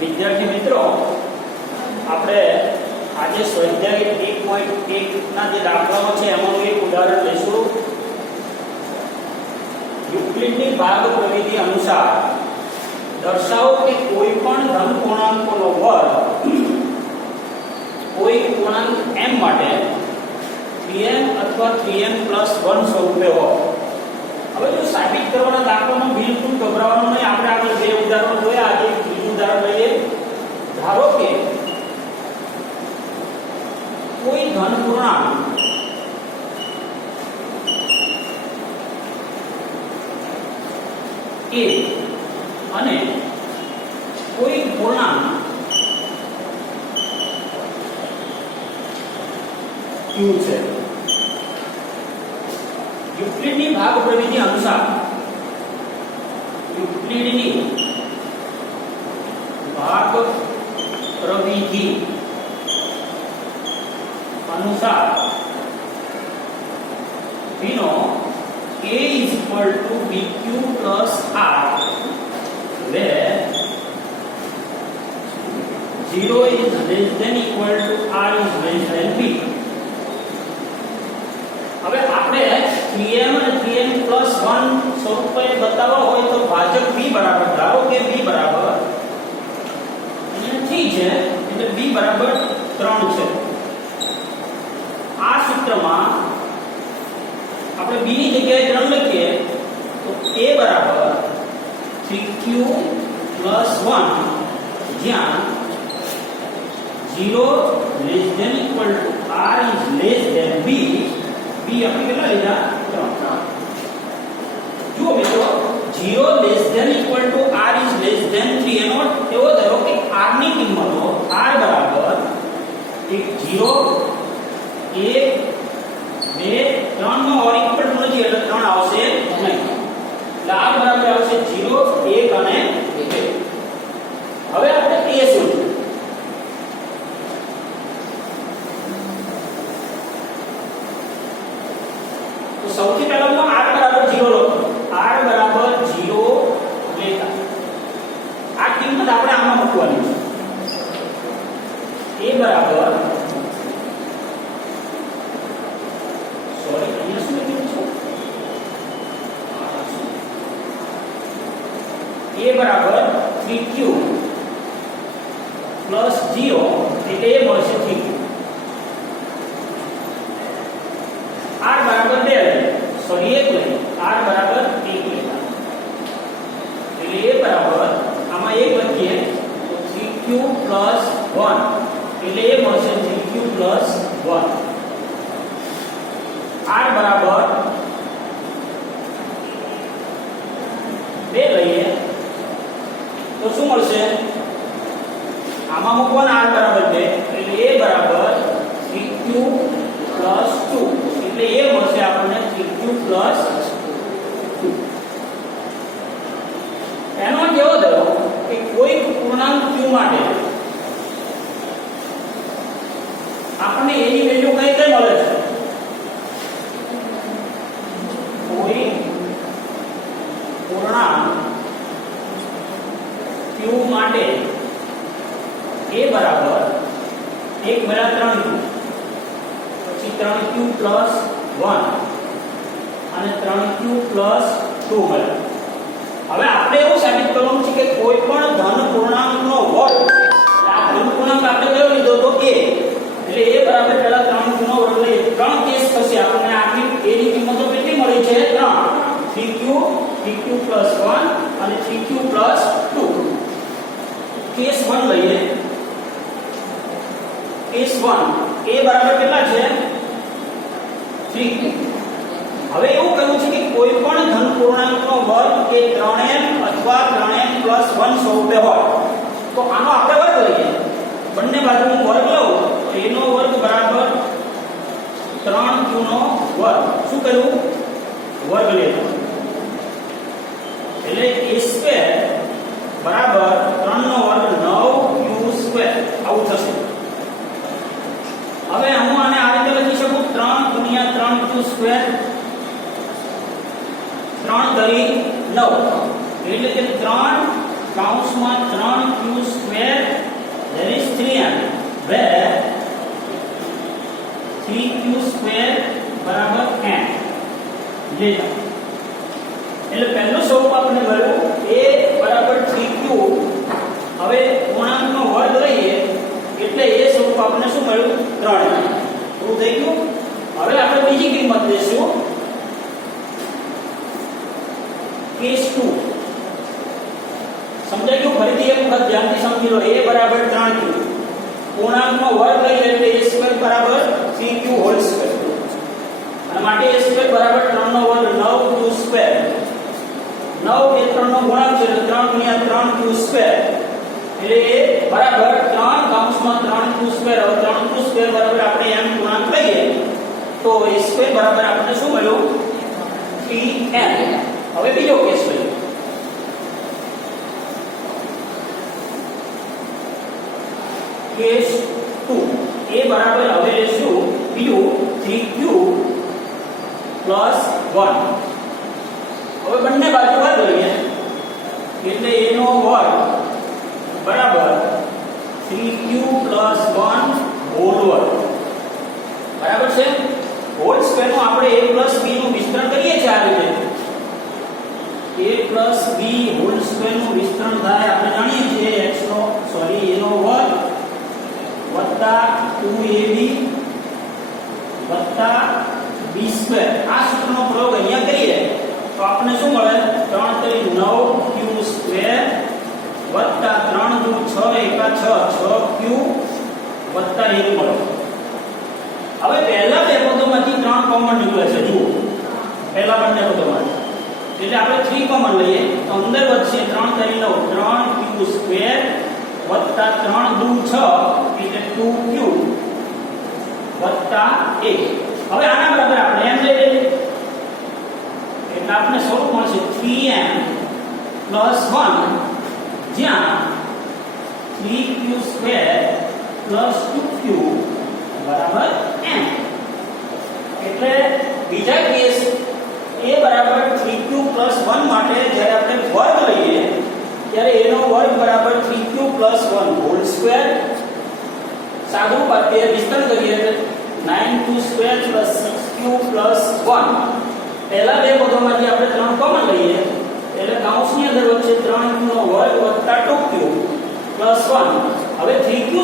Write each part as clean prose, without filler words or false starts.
વિદ્યાર્થી મિત્રો, આપણે આજે સ્વાધ્યાય 1.1 ના જે દાખલાઓ છે એમાંનું એક ઉદાહરણ લઈશું. યુક્લિડની ભાગ પ્રવિધિ અનુસાર દર્શાવો કે કોઈ પણ ધન પૂર્ણાંકોનો વર્ગ કોઈ પૂર્ણાંક m માટે 3m અથવા 3m+1 સ્વરૂપે હોય. હવે જો સાબિત કરવાના દાખલામાં બિલકુલ ગભરાવાનું નહીં. આપણે આગળ બે ઉદાહરણો જોયા, આજે બીજું ઉદાહરણ લઈએ. ધારો કે કોઈ ધન પૂર્ણાંક a અને કોઈ પૂર્ણાંક q છે. યુક્લિડની ભાગ પ્રવિધિ અનુસાર યુક્લિડની ભાગ પ્રવિધિ अनुसार तीनों a is equal to bq plus r where 0 is less than equal to r is less than b. હવે આપણે 3m અને 3m+1 સ્વરૂપે બતાવવા હોય તો ભાજક b બરાબર, ધારો કે b બરાબર 3 છે એટલે b બરાબર 3 છે. આ સૂત્રમાં આપણે b ની જગ્યાએ 3 લખીએ તો a બરાબર 3q+1 જ્યાં 0 less than equal to r is less than b. b આપણે કેટલા લીધા? 3. જુઓ મિત્રો, 0 less than equal to r is less than 3 એનો એવો ધરો કે r ની કિંમતો r બરાબર 0 1 2 3 નો ઓર ઇક્વલ ટુ નથી એટલે 3 આવશે નહીં. એટલે આ બરાબર આવશે 0 1 અને 2. હવે આપણે a શોધીએ. તો સૌથી પહેલા હું r બરાબર 0 લખું. r બરાબર 0 લેતા આ કિંમત આપણે આમાં મૂકવાની છે. a બરાબર a બરાબર 3q પ્લસ 0 એટલે a મળશે 3q. r બરાબર 2 સોરી 1 લઈ, r બરાબર 1 લેતા એટલે a બરાબર આમાં 1 લખીએ તો 3q પ્લસ 1 એટલે a મળશે 3q પ્લસ 1. r બરાબર 2 લઈએ તો શું મળશે? આમાં મૂકવાના r બરાબર 2 એટલે a બરાબર 3q પ્લસ 2 એટલે a મળશે આપણને 3q પ્લસ 2. એનો કેવો થયો કે કોઈ પૂર્ણાંક q માટે આપણને a ની વેલ્યુ કઈ કઈ મળે છે? કોઈ પૂર્ણાંક q માટે a બરાબર 1 બરાબર 3q પછી 3q પ્લસ 1 અને 3q પ્લસ 2 મળે. હવે આપણે એવું સાબિત કરવાનું છે કે કોઈ પણ ધન પૂર્ણાંકનો વર્ગ, આ ધન પૂર્ણાંક આપણે કયો લીધો તો a, એટલે a બરાબર પહેલા 3q નો વર્ગ લઈએ. 3 કેસ થશે. આપણને આખી a ની કિંમતો કેટલી મળી છે? 3q 3q પ્લસ 1 અને 3q પ્લસ 2. કેસ 1 લઈએ. કેસ 1 a બરાબર કેટલા છે? 3q. હવે એવું કહ્યું છે કે કોઈ પણ ધન પૂર્ણાંકનો વર્ગ એ 3m અથવા 3m+1 સ્વરૂપે હોય તો આનો આપણે વર્ગ લઈએ. બંને બાજુ હું વર્ગ લઉં તો a નો વર્ગ બરાબર 3q નો વર્ગ. શું કહ્યું? વર્ગ લેતો એટલે a² બરાબર 3 નો વર્ગ 9q². આવું થશે. હવે હું આને આ રીતે લખી શકું 3 ગુણ્યા 3q² 3 * 9 એટલે કે 3 કૌંસમાં 3q² that is 3m where 3q² બરાબર m લીધા. એટલે પહેલું સ્વરૂપ આપણે મળ્યું a બરાબર 3q. હવે પૂર્ણાંકનો વર્ગ લઈએ એટલે એ સ્વરૂપ આપણને શું મળ્યું 3m. શું થઈ ગયું? હવે આપણે બીજી કિંમત લેશું કેસ 2. સમજાઈ ગયું? ફરીથી એક વખત ધ્યાનથી સમજી લો. a બરાબર 3q, પૂર્ણાંકનો વર્ગ લઈએ એટલે a² બરાબર 3q હોલ સ્ક્વેર, અને માટે a² બરાબર 3 નો વર્ગ 9q². 9 એ 3 નો ગુણાંક છે એટલે 3 ગુણ્યા 3q² એટલે a બરાબર 3 કૌંસમાં 3q². હવે 3q² બરાબર આપણે m ગુણાંક લઈએ તો a² બરાબર આપણને શું મળ્યું 3m. હવે બીજો કેસ લઈએ. કેસ 2. a બરાબર હવે લેશું બીજું 3q + 1. હવે બંને બાજુ વર્ગ લઈએ એટલે a નો વર્ગ બરાબર 3q + 1 હોલ વર્ગ બરાબર છે. હોલ સ્ક્વેર નું આપણે a + b નું વિસ્તરણ કરીએ છીએ આ રીતે. a + b હોલ સ્ક્વેર નું વિસ્તરણ થાય આપણે જાણીએ છીએ a નો વર્ગ વત્તા 2ab વત્તા b². આ સૂત્રનો પ્રયોગ અહીંયા કરીએ તો આપણને શું મળે 3 × 9q² વત્તા 3 × 6 = 6q વત્તા 1 મળે. હવે પહેલા બે પદોમાંથી 3 કોમન નીકળે છે. જુઓ પહેલા બંને પદોમાંથી એટલે આપણે 3 કોમન લઈએ તો અંદર વધશે 3 × 9 3q² વત્તા 3 × 6 એટલે 2q વત્તા 1. હવે આના બરાબર આપણે m લઈ લઈએ એટલે આપણે સ્વરૂપ મળશે 3m + 1 જ્યાં 3q² + 2q બરાબર m. એટલે બીજા કેસ a બરાબર 3q + 1 માટે જ્યારે આપણે વર્ગ લઈએ ત્યારે a નો વર્ગ બરાબર 3q + 1 હોલ સ્ક્વેર. સાદું પાડે વિસ્તરણ કરીએ તો 9q² + 6q + 1. પહેલા બે પદોમાંથી આપણે 3 કોમન લઈએ એટલે કૌંસની અંદર વચ્ચે 3q નો વર્ગ વત્તા 2q + 1. હવે 3q²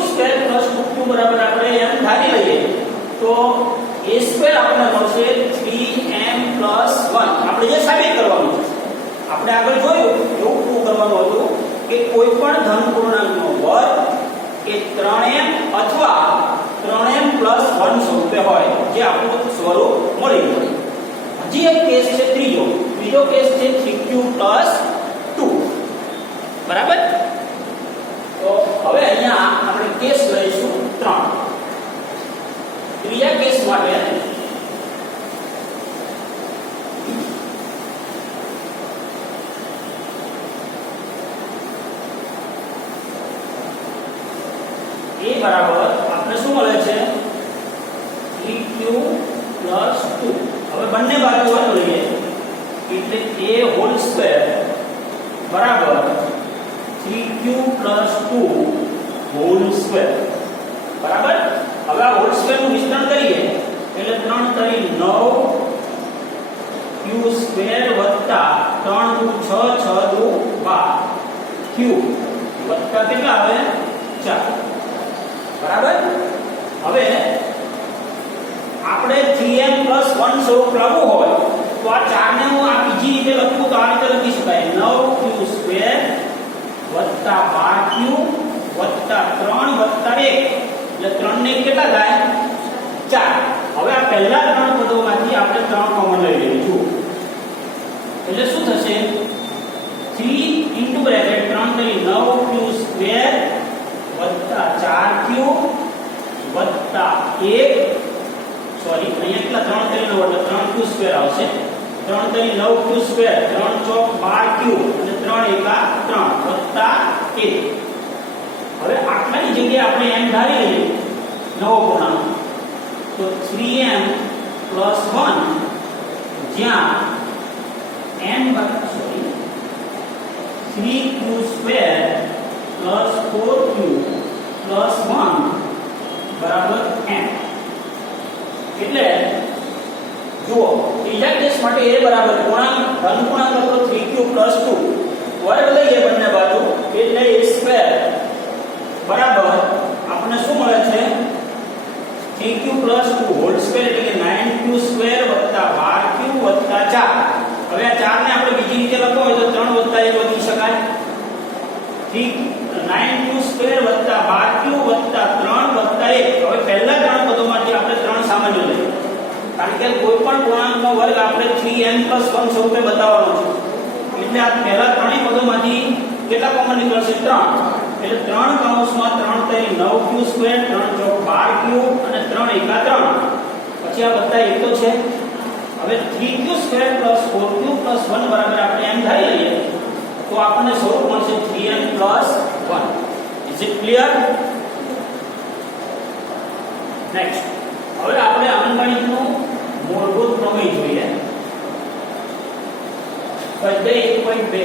+ 2q બરાબર આપણે m ધારી લઈએ તો a² આપણને મળશે 3m + 1. આપણે જે સાબિત કરવાનું છે આપણે આગળ જોયું એવું પ્રૂવ કરવાનું હતું કે કોઈ પણ ધન પૂર્ણાંકનો વર્ગ એ 3m અથવા 3m + 1 સ્વરૂપે હોય જે આપણું સ્વરૂપ મળી ગયું. હજી એક કેસ છે ત્રીજો કેસ છે 3q + 2 બરાબર. તો હવે અહીંયા આપણે કેસ લઈશું 3. ત્રીજા કેસ માટે a બરાબર આપણે શું મળે છે 3q + 2. હવે બંને બાજુ વર્ગ લઈએ એટલે a હોલ સ્ક્વેર બરાબર 3q + 2 હોલ સ્ક્વેર બરાબર. હવે આ હોલ સ્ક્વેર નું વિસ્તરણ કરીએ એટલે 3 × 9q² વત્તા 3 × 6 6 × 12 q વત્તા કેટલા આવે 4 બરાબર. હવે આપણે 3m + 1 સ્વરૂપ લાવવું હોય તો આ 4 ને હું આ બીજી રીતે લખું તો આ રીતે લખી શકાય 9q² વત્તા 12q વત્તા 3 વત્તા 1 એટલે 3 ને કેટલા થાય 4. હવે આ પહેલા 3 પદોમાંથી આપણે 3 કોમન લઈ લઈએ. જુઓ એટલે શું થશે 3 × 3 × 9q² વત્તા 4q વત્તા 1 સોરી અહીંયા કેટલા 3 × 9 એટલે 3q² આવશે. 3 × 9q², 3 ચોક 12q અને 3 એકા 3 વત્તા 1. હવે આટલાની જગ્યાએ આપણે m ધારી લઈએ નવો પૂર્ણાંક તો 3m + 1 જ્યાં m 3q² plus 4q plus 1 બરાબર n. એટલે જુઓ ત્રીજા કેસ માટે a બરાબર પૂર્ણાંક ધન પૂર્ણાંક હતો 3q પ્લસ 2 વર્ગ લઈએ બંને બાજુ એટલે a² બરાબર આપણને શું મળે છે 3q પ્લસ 2 હોલ સ્ક્વેર એટલે કે 9q² વત્તા 12q વત્તા 4. હવે આ 4 ને આપણે બીજી રીતે લખવો હોય તો 3 વત્તા 1 લખી શકાય. 9q² વત્તા 12q વત્તા 3 વત્તા 1. હવે પહેલા ત્રણ પદોમાંથી આપણે 3 સામાન્ય લઈએ કારણ કે કોઈ પણ પૂર્ણાંકનો વર્ગ આપણે 3n+1 સ્વરૂપે બતાવવાનો છે. એટલે આ પહેલા ત્રણેય પદોમાંથી કેટલા કોમન નીકળશે 3. એટલે 3 કૌંસમાં 3 તેરી 9q², 3 ચોક 12q અને 3 એકા 3. પછી આ બધા એક તો છે. હવે 3q² + 4q + 1 બરાબર આપણે એમ ધારી લઈએ તો આપણને સ્વરૂપ મળશે 3n+1. Is it clear? Next હવે આપણે અંકગણિતનું મૂળભૂત પ્રમેય જોઈએ. સ્વાધ્યાય 1.2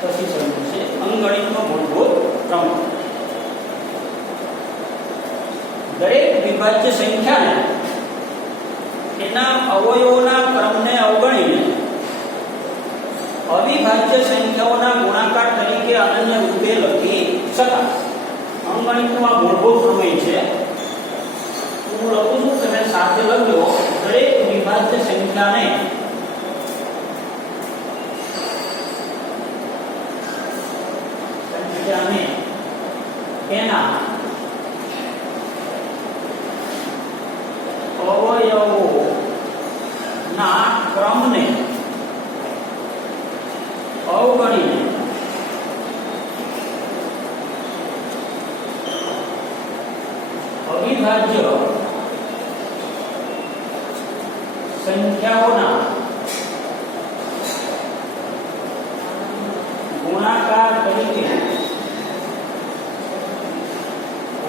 પછી શરૂ છે અંકગણિતનો મૂળભૂત પ્રમેય. દરેક વિભાજ્ય સંખ્યાને એના અવયવોના ક્રમને અવગણીને અવિભાજ્ય સંખ્યાઓના ગુણાકાર તરીકે અનન્ય રૂપે લખી શકાય. અંકગણિતનું આ મૂળભૂત પ્રમેય છે. હું લખું છું તમે સાથે લખજો. દરેક વિભાજ્ય સંખ્યાને એના અવયવોના ક્રમને અવગણીને અવિભાજ્ય સંખ્યાઓના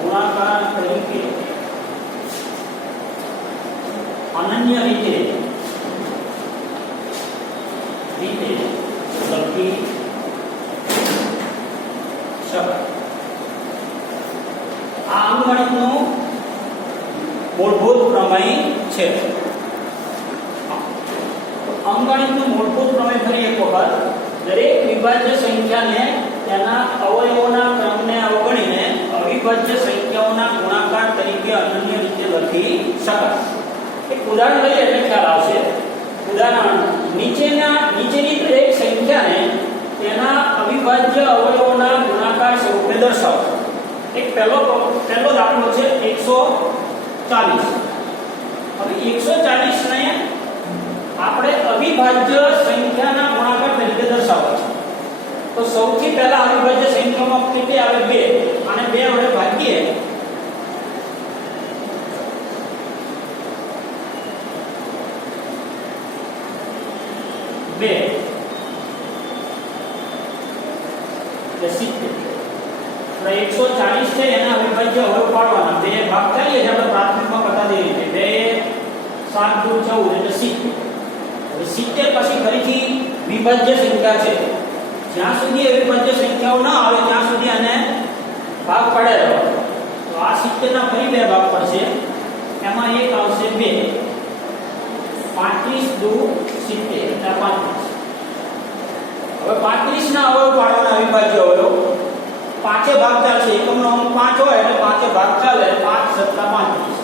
ગુણાકાર તરીકે અનન્ય રીતે લખી શકાય. આ અંકગણિતનું મૂળભૂત પ્રમેય છે. અંકગણિતનું મૂળભૂત પ્રમેય ફરી એક વખત. દરેક વિભાજ્ય સંખ્યાને તેના અવયવોના ક્રમને અવગણીને અવિભાજ્ય સંખ્યાઓના ગુણાકાર તરીકે અનન્ય રીતે લખી શકાય. એક ઉદાહરણ લઈએ એટલે ખ્યાલ આવશે. ઉદાહરણ નીચેની દરેક સંખ્યાને તેના અવિભાજ્ય અવયવોના ગુણાકાર સ્વરૂપે દર્શાવો. એક પહેલો દાખલો છે 140. હવે 140 ને આપણે અવિભાજ્ય સંખ્યાના ગુણાકાર તરીકે દર્શાવવા છે. તો સૌથી પહેલા અવિભાજ્ય સંખ્યામાં કેટલી આવે 2. અને 2 વડે ભાગીએ એટલે 140 છે એના અવિભાજ્ય અવયવ પાડવાના. 2 ભાગ કરીએ જે આપણે પ્રાથમિકમાં બતાવી દઈએ 2 7 × 14 એટલે 70. હવે 70 પછી ફરીથી વિભાજ્ય સંખ્યા છે. જ્યાં સુધી અવિભાજ્ય સંખ્યાઓ ના આવે ત્યાં સુધી આને ભાગ પડે રહે. તો આ 70 ના ફરી 2 ભાગ પડશે. એમાં એક આવશે 2. 35 × 70 એટલે 35. હવે 35 ના અવયવ પાડવાના અવિભાજ્ય અવયવ. 5 ભાગ ચાલશે. એકમનો અંક 5 હોય એટલે 5 ભાગ ચાલે. 5 + 35.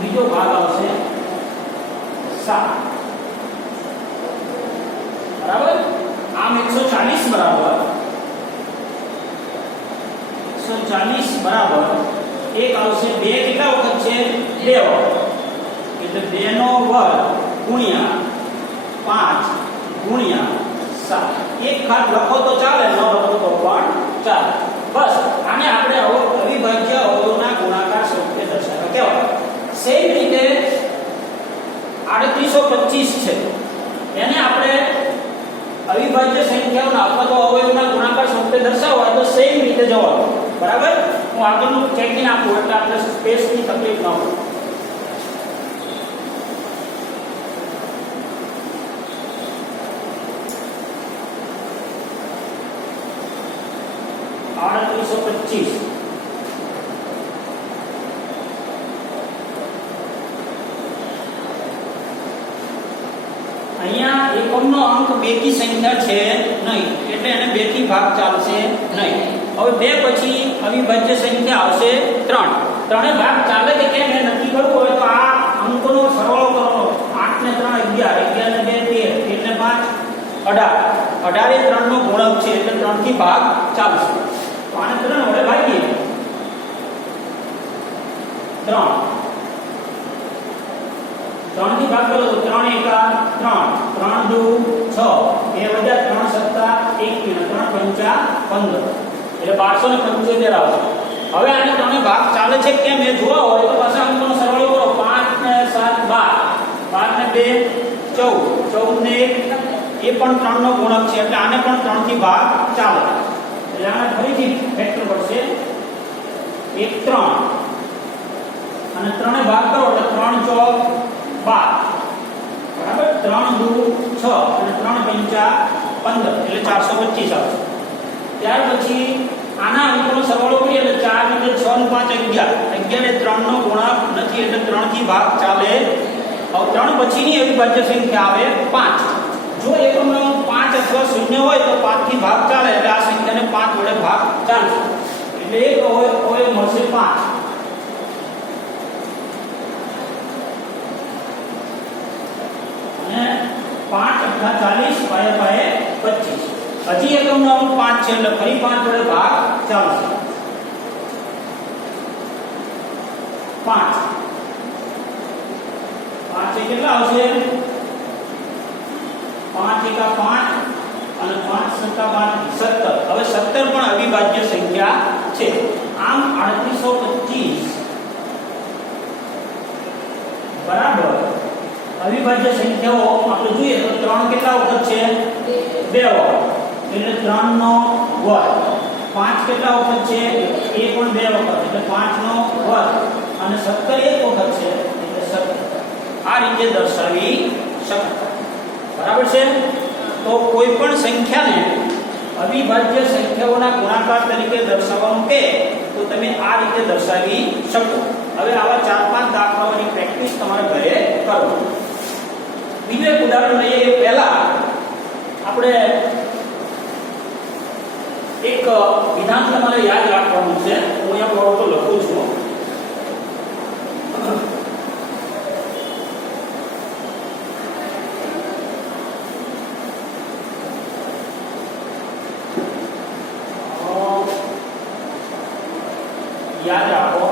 બીજો ભાગ આવશે 7. બરાબર. આમ 140 બરાબર એક આવશે 2 કેટલા વખત છે 2 વખત. એટલે 2 નો વર્ગ ગુણ્યા 5 ગુણ્યા 7. એક ખાત લખો તો ચાલે, ન લખો તો પણ ચાલે. બસ આને આપણે અવિભાજ્ય અવયવોના ગુણાકાર સ્વરૂપે દર્શાવ્યા કહેવાય. સેમ રીતે 3825 છે. એને આપણે અવિભાજ્ય સંખ્યાઓના અથવા તો અવયવોના ગુણાકાર સ્વરૂપે દર્શાવવા તો સેમ રીતે જવાબ. બરાબર. હું આગળનું ચેકિંગ આપું એટલે આપણે સ્પેસની તકલીફ ન હોય. 3825 અહીંયા એકમનો અંક બેકી સંખ્યા છે નહીં એટલે એને બેથી ભાગ ચાલશે નહીં. હવે બે પછી અવિભાજ્ય સંખ્યા આવશે 3. ત્રણે ભાગ ચાલે કે કેમ એ નક્કી કરવું હોય તો આ અંકોનો સરવાળો કરવાનો. 8 ને 3 11, 11 ને 2 13, 13 ને 5 18. 18 એ 3 નો ગુણક છે એટલે 3 થી ભાગ ચાલશે. તો આને 3 વડે ભાગીએ. 3 થી ભાગ કરો તો 3 એકા 3, 3 દુ 6, 2 વધ્યા 3 સત્તા 21, 3 પંચા 15 એટલે 1275 આવશે. હવે આને 3 ભાગ ચાલે છે કેમ એ જોવા હોય તો પાછા અંકોનો સરવાળો કરો. 5 ને 7 12, 12 ને 2 14, 14 ને 1 એ પણ 3 નો ગુણક છે એટલે આને પણ 3 થી ભાગ ચાલે. એટલે આને ફરીથી ફેક્ટર પડશે 1 3 અને 3 ભાગ કરો એટલે 3 ચોક 12 બરાબર. 3 દુ 6 અને 3 પંચા 15 એટલે 425 આવશે. ત્યાર પછી આના અંકોનો સરવાળો કરીએ એટલે 4 ને 6 ને 5 11, 11 એ 3 નો ગુણક નથી એટલે 3 થી ભાગ ચાલે. હવે 3 પછીની અવિભાજ્ય સંખ્યા આવે 5. જો એકમનો 5 અથવા 0 હોય તો 5 થી ભાગ ચાલે એટલે આ સંખ્યાને 5 વડે ભાગ ચાલશે એટલે એક હોય મળશે 5. અને 5 અઠા 40 પાયા પાયે 25. હજી એકમનો અંક 5 છે એટલે ફરી 5 વડે ભાગ ચાલશે. 5 એ કેટલા આવશે? 5 એકા 5 અને 5 સત્તા 17. હવે 17 પણ અવિભાજ્ય સંખ્યા છે. આમ 3825 બરાબર અવિભાજ્ય સંખ્યાઓ આપણે જોઈએ તો 3 કેટલા વખત છે? 2 વખત એટલે 3 નો વર્ગ. 5 કેટલા વખત છે? એ પણ 2 વખત એટલે 5 નો વર્ગ અને 17 એક વખત છે એટલે 17. આ રીતે દર્શાવી શકાય. બરાબર છે. તો કોઈ પણ સંખ્યાને અવિભાજ્ય સંખ્યાઓના ગુણાકાર તરીકે દર્શાવવાનું કે તો તમે આ રીતે દર્શાવી શકો. હવે આવા 4-5 દાખલાઓની પ્રેક્ટિસ તમારે ઘરે કરો. બીજું એક ઉદાહરણ લઈએ એ પહેલા આપણે એક વિધાન તમારે યાદ રાખવાનું છે. હું અહીંયા બોર્ડ પર લખું છું. યાદ રાખો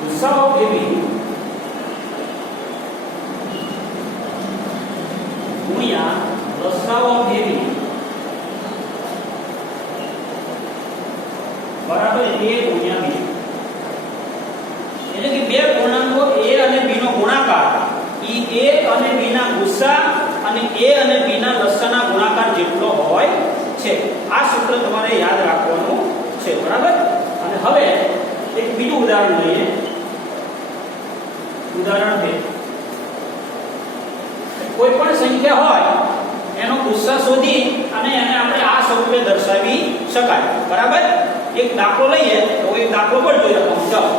ગુસ્સાઓ કેવી ગુણ્યા લસાઓ કેવી બરાબર a ગુણ્યા b. એટલે કે બે પૂર્ણાંકો a અને b નો ગુણાકાર ઈ a અને b ના ગુસ્સા અને a અને b ના લસાના ગુણાકાર જેટલો હોય છે. આ સૂત્ર તમારે યાદ રાખવાનું છે. બરાબર. અને હવે એક બીજું ઉદાહરણ લઈએ. ઉદાહરણ 2 કોઈ પણ સંખ્યા હોય એનો ગુસ્સા શોધી અને એને આપણે આ સ્વરૂપે દર્શાવી શકાય. બરાબર. એક દાખલો લઈએ તો એક દાખલો પર જોઈએ ચાલો.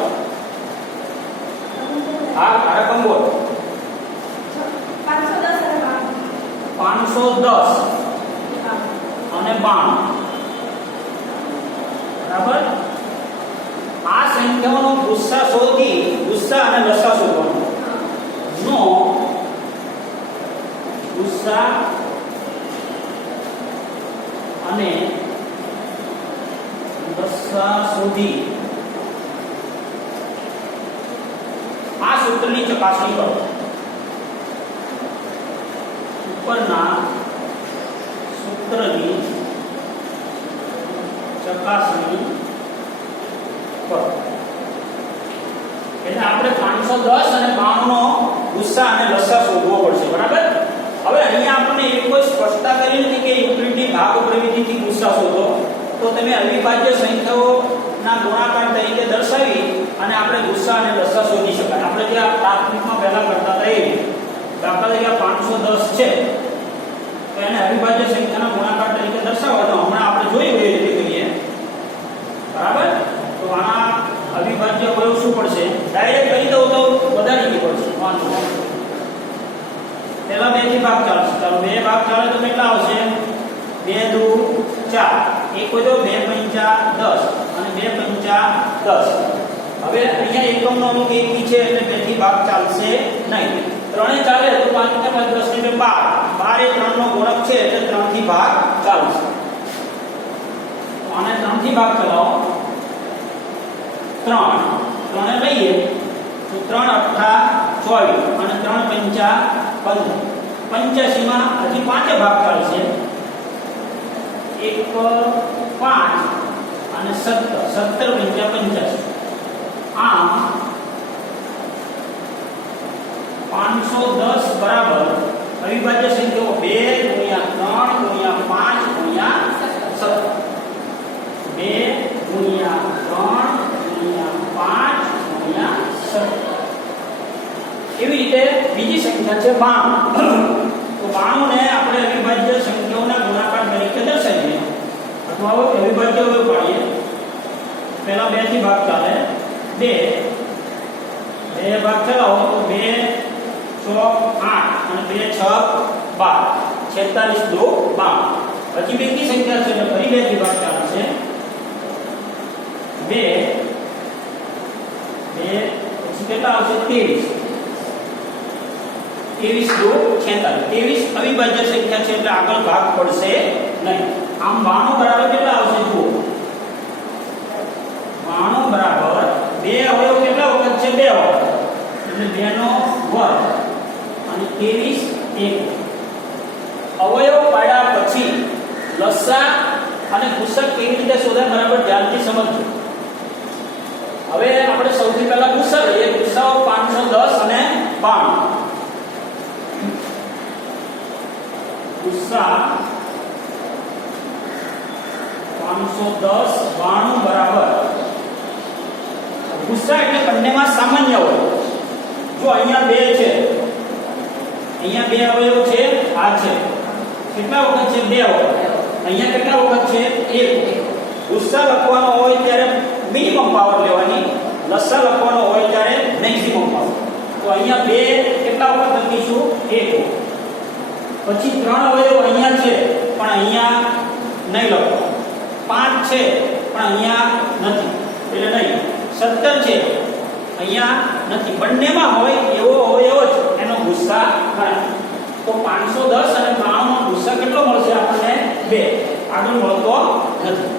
હા રકમ બોલ. 510 અને 92. બરાબર. આ સંખ્યાઓનો ગુસ્સા શોધી ગુસ્સા અને લસા શોધવાનો. નો ગુસ્સા અને લસા શોધી આ સૂત્રની ચકાસણી કરો. ઉપરના સૂત્રની ચકાસણી કરો. એટલે આપણે 510 અને 92 નો ગુસ્સા અને લસા શોધવો પડશે. બરાબર. હવે અહીંયા આપણને એક કોઈ સ્પષ્ટતા કરી નથી કે યુક્લિડની ભાગ પ્રવિધિથી ગુસ્સા શોધો. તો તમે અવિભાજ્ય સંખ્યાઓના ગુણાકાર તરીકે દર્શાવી અને આપણે ગુસ્સા અને લસા શોધી શકાય. આપણે જે આ પ્રાથમિકમાં પહેલા કરતા હતા એ દાખલા તરીકે 510 છે એને અવિભાજ્ય સંખ્યાના ગુણાકાર તરીકે દર્શાવો તો હમણાં આપણે જોયું એ રીતે કરીએ. બરાબર? તો આના અવિભાજ્ય અવયવ શું પડશે? ડાયરેક્ટ કરી દઉં તો વધારી પડશે. વાંધો નહીં. પહેલા 2 થી ભાગ ચાલશે. ચાલો 2 ભાગ ચાલે તો કેટલા આવશે? 2 દુ 4. એક હોય તો 2 પંચા 10 અને 2 પંચા 10. હવે અહીંયા એકમનો અમુક એકી છે એટલે 2 થી ભાગ ચાલશે નહીં. 3 ચાલે તો 5 ને 5 10 ને 12. 12 એ 3 નો ગુણક છે એટલે 3 થી ભાગ ચાલશે. તો આને 3 થી ભાગ ચલાવો. 3 લઈએ તો 3 અઠ્ઠા 24 અને 3 પંચા 15. 85 માં હજી 5 ભાગ ચાલશે. 1 5 અને 17 17 પંચા 85. આમ 510 બરાબર અવિભાજ્ય સંખ્યાઓ 2 ગુણ્યા 3 ગુણ્યા 5 ગુણ્યા 17. 2 ગુણ્યા 3 ગુણ્યા 5 ગુણ્યા 17. એવી રીતે બીજી સંખ્યા છે 92. તો 92 ને આપણે અવિભાજ્ય સંખ્યાઓના ગુણાકાર તરીકે દર્શાવીએ અથવા અવિભાજ્ય અવયવ પાડીએ. પહેલા 2 થી ભાગ ચાલે. 2 ભાગ ચલાવો તો 2 6 8 અને 2 6 12. 46 દુ 12. હજી બીજી સંખ્યા છે એટલે ફરી 2 થી ભાગ ચાલશે. 2 પછી કેટલા આવશે? 23. 23 દુ 46. 23 અવિભાજ્ય સંખ્યા છે એટલે આગળ ભાગ પડશે નહીં. આમ 92 બરાબર કેટલા આવશે? જુઓ 92 બરાબર 2 અવયવ કેટલા વખત છે? 2 વખત એટલે 2 નો વર્ગ અને 23 1. અવયવ પાડ્યા પછી લસા અને ગુસક કેવી રીતે શોધાય બરાબર ધ્યાનથી સમજજો. હવે આપણે સૌથી પહેલા ગુસા લઈએ. ગુસાઓ 510 અને 92. ગુસા 510 92 બરાબર ગુસા એટલે બંનેમાં સામાન્ય હોય. જો અહીંયા 2 છે, અહીંયા 2 અવયવ છે, આ છે. કેટલા વખત છે? 2 વખત. અહીંયા કેટલા વખત છે? 1. ગુસા લખવાનો હોય ત્યારે મિનિમમ પાવર લેવાની, લસા લખવાનો હોય ત્યારે મેક્સિમમ પાવર. તો અહીંયા 2 કેટલા વખત લખીશું? 1. પછી 3 અવયવ અહીંયા છે પણ અહીંયા નહીં લખો. 5 છે પણ અહીંયા નથી એટલે નહીં. 17 છે અહીંયા નથી. બંનેમાં હોય એવો અવયવ જ એનો ગુસા ગણાય. તો 510 અને 92 નો ગુસા કેટલો મળશે આપણને? 2. આગળ મળતો નથી.